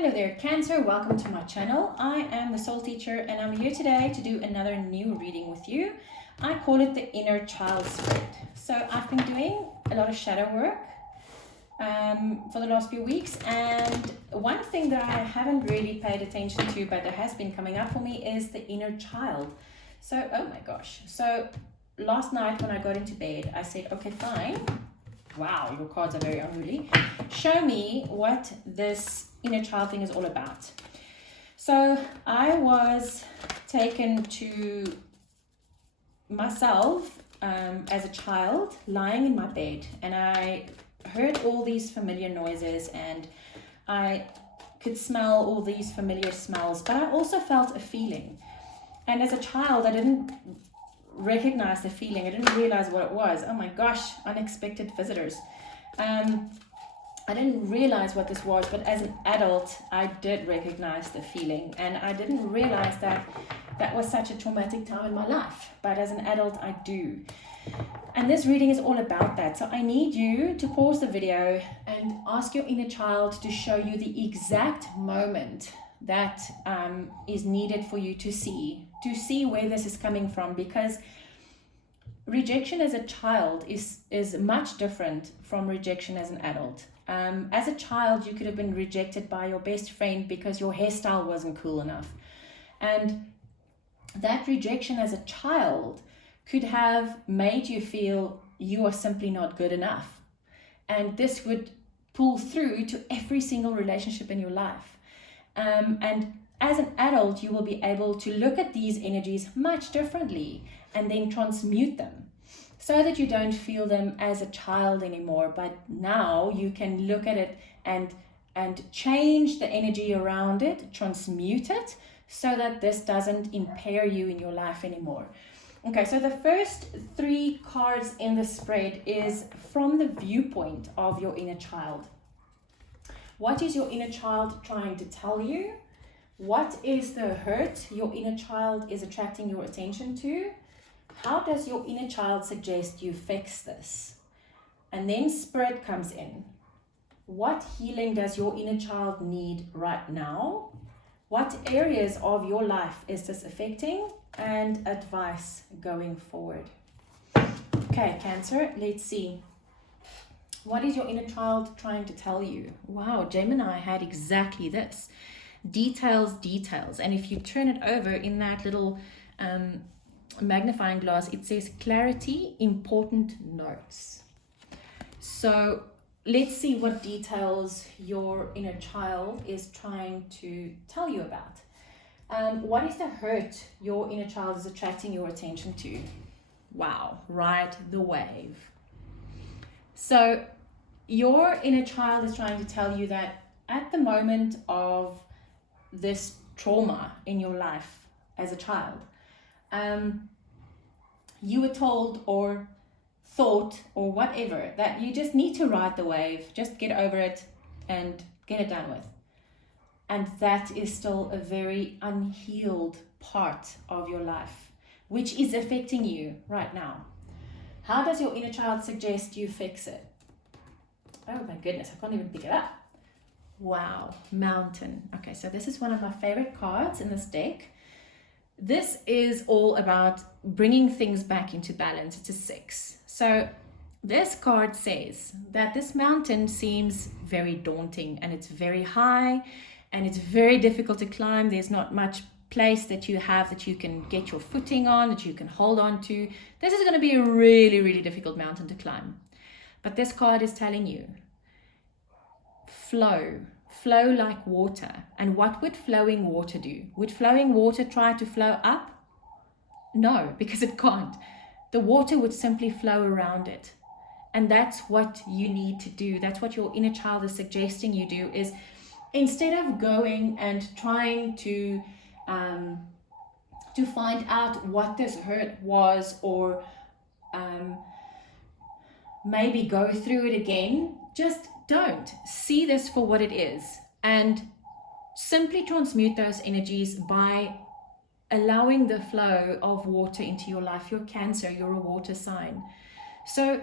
Hello there, Cancer. Welcome to my channel. I am the Soul Teacher and I'm here today to do another new reading with you. I call it the Inner Child Spread. So I've been doing a lot of shadow work for the last few weeks, and one thing that I haven't really paid attention to but that has been coming up for me is the inner child. So, oh my gosh. So last night when I got into bed, I said, okay, fine. Wow, your cards are very unruly. Show me what this inner child thing is all about. So I was taken to myself as a child, lying in my bed, and I heard all these familiar noises and I could smell all these familiar smells, but I also felt a feeling. And as a child, I didn't recognize the feeling. I didn't realize what it was. Oh my gosh, unexpected visitors. I didn't realize what this was, but as an adult, I did recognize the feeling, and I didn't realize that that was such a traumatic time in my life. But as an adult, I do. And this reading is all about that. So I need you to pause the video and ask your inner child to show you the exact moment that is needed for you to see where this is coming from, because rejection as a child is much different from rejection as an adult. As a child, you could have been rejected by your best friend because your hairstyle wasn't cool enough. And that rejection as a child could have made you feel you are simply not good enough. And this would pull through to every single relationship in your life. And as an adult, you will be able to look at these energies much differently and then transmute them, so that you don't feel them as a child anymore, but now you can look at it and change the energy around it, transmute it, so that this doesn't impair you in your life anymore. Okay, so the first 3 cards in the spread is from the viewpoint of your inner child. What is your inner child trying to tell you? What is the hurt your inner child is attracting your attention to? How does your inner child suggest you fix this? And then Spirit comes in. What healing does your inner child need right now? What areas of your life is this affecting? And advice going forward. Okay, Cancer, let's see. What is your inner child trying to tell you? Wow, Gemini had exactly this. Details. And if you turn it over in that little magnifying glass, it says clarity, important notes. So let's see what details your inner child is trying to tell you about. What is the hurt your inner child is attracting your attention to? Wow, ride the wave. So your inner child is trying to tell you that at the moment of this trauma in your life as a child, you were told or thought or whatever that you just need to ride the wave, just get over it and get it done with. And that is still a very unhealed part of your life, which is affecting you right now. How does your inner child suggest you fix it? Oh my goodness, I can't even pick it up. Wow, Mountain. Okay, so this is one of my favorite cards in this deck. This is all about bringing things back into balance. It's a 6. So this card says that this mountain seems very daunting, and it's very high and it's very difficult to climb. There's not much place that you have that you can get your footing on, that you can hold on to. This is going to be a really, really difficult mountain to climb. But this card is telling you, flow like water. And what would flowing water do? Would flowing water try to flow up? No, because it can't. The water would simply flow around it. And that's what you need to do. That's what your inner child is suggesting you do, is instead of going and trying to find out what this hurt was, or maybe go through it again, just don't. See this for what it is and simply transmute those energies by allowing the flow of water into your life. You're Cancer, you're a water sign. So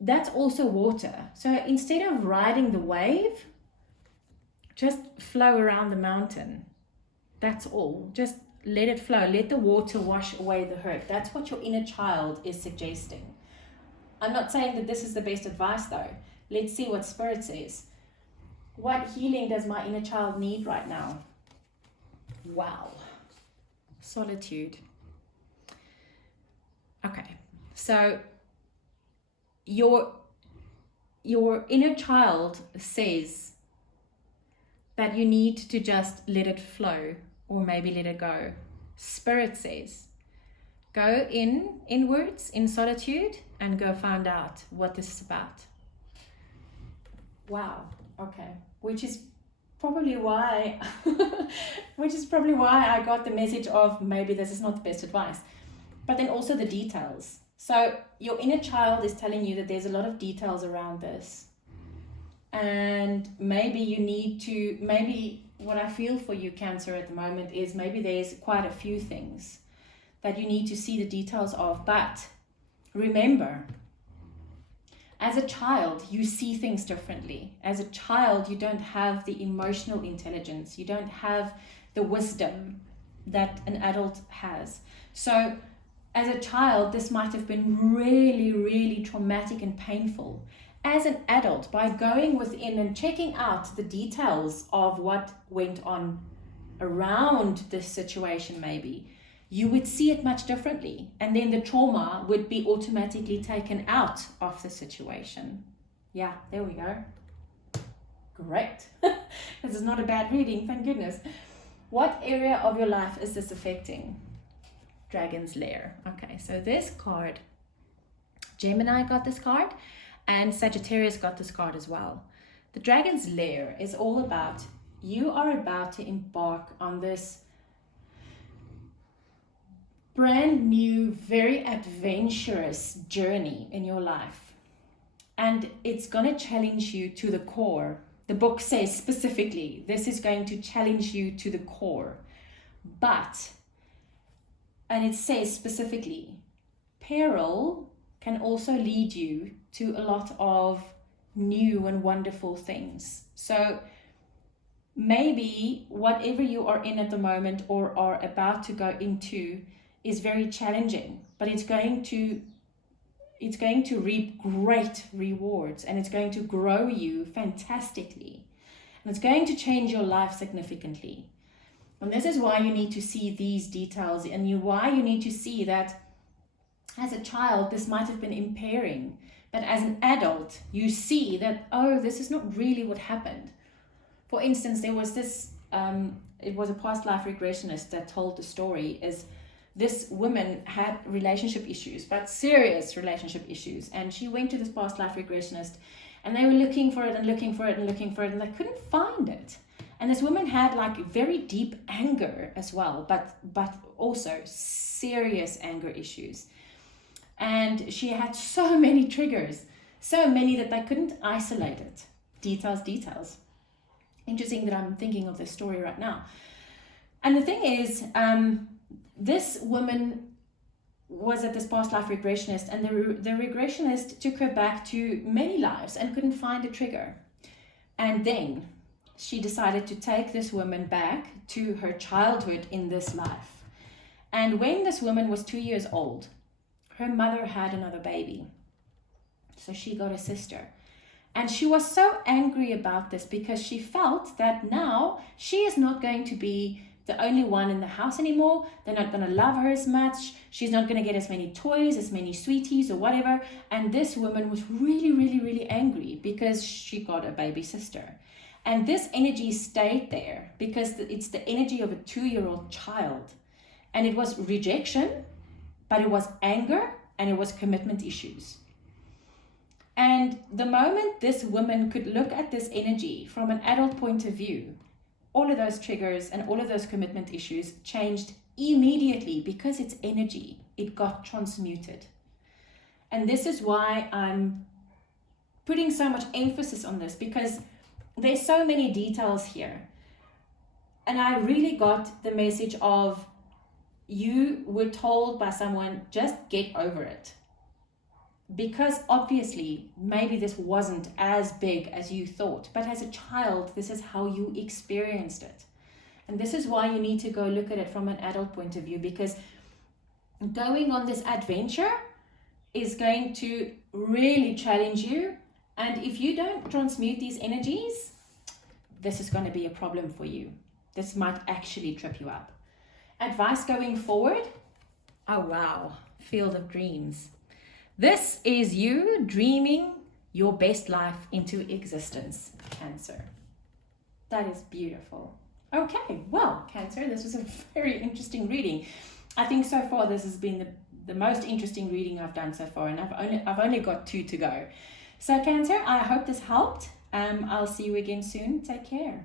that's also water. So instead of riding the wave, just flow around the mountain. That's all. Just let it flow. Let the water wash away the hurt. That's what your inner child is suggesting. I'm not saying that this is the best advice though. Let's see what Spirit says. What healing does my inner child need right now? Wow. Solitude. Okay. So your inner child says that you need to just let it flow, or maybe let it go. Spirit says, go inwards in solitude and go find out what this is about. Wow. Okay. Which is probably why I got the message of maybe this is not the best advice. But then also the details. So your inner child is telling you that there's a lot of details around this. And maybe you need to, maybe what I feel for you, Cancer, at the moment is maybe there's quite a few things that you need to see the details of. But remember, as a child, you see things differently. As a child, you don't have the emotional intelligence. You don't have the wisdom that an adult has. So as a child, this might have been really, really traumatic and painful. As an adult, by going within and checking out the details of what went on around this situation, maybe, you would see it much differently. And then the trauma would be automatically taken out of the situation. Yeah, there we go. Great. This is not a bad reading, thank goodness. What area of your life is this affecting? Dragon's Lair. Okay, so this card, Gemini got this card, and Sagittarius got this card as well. The Dragon's Lair is all about, you are about to embark on this brand new, very adventurous journey in your life. And it's going to challenge you to the core. The book says specifically, this is going to challenge you to the core. But, and it says specifically, peril can also lead you to a lot of new and wonderful things. So maybe whatever you are in at the moment or are about to go into is very challenging, but it's going to reap great rewards, and it's going to grow you fantastically, and it's going to change your life significantly. And this is why you need to see these details, and why you need to see that as a child this might have been impairing, but as an adult you see that, oh, this is not really what happened. For instance, there was this it was a past life regressionist that told the story. Is this woman had relationship issues, but serious relationship issues, and she went to this past life regressionist, and they were looking for it and looking for it and looking for it, and they couldn't find it. And this woman had like very deep anger as well, but also serious anger issues. And she had so many triggers, so many that they couldn't isolate it. Details. Interesting that I'm thinking of this story right now. And the thing is, this woman was at this past life regressionist, and the regressionist took her back to many lives and couldn't find a trigger. And then she decided to take this woman back to her childhood in this life. And when this woman was 2 years old, her mother had another baby. So she got a sister. And she was so angry about this because she felt that now she is not going to be the only one in the house anymore. They're not going to love her as much. She's not going to get as many toys, as many sweeties or whatever. And this woman was really, really, really angry because she got a baby sister. And this energy stayed there because it's the energy of a 2-year-old child. And it was rejection, but it was anger, and it was commitment issues. And the moment this woman could look at this energy from an adult point of view, all of those triggers and all of those commitment issues changed immediately because it's energy. It got transmuted. And this is why I'm putting so much emphasis on this, because there's so many details here. And I really got the message of, you were told by someone, just get over it. because obviously maybe this wasn't as big as you thought, but as a child, this is how you experienced it. And this is why you need to go look at it from an adult point of view, because going on this adventure is going to really challenge you. And if you don't transmute these energies, this is going to be a problem for you. This might actually trip you up. Advice going forward. Oh, wow. Field of dreams. This is you dreaming your best life into existence, Cancer. That is beautiful. Okay, well, Cancer, this was a very interesting reading. I think so far this has been the most interesting reading I've done so far, and I've only got 2 to go. So Cancer, I hope this helped. I'll see you again soon. Take care.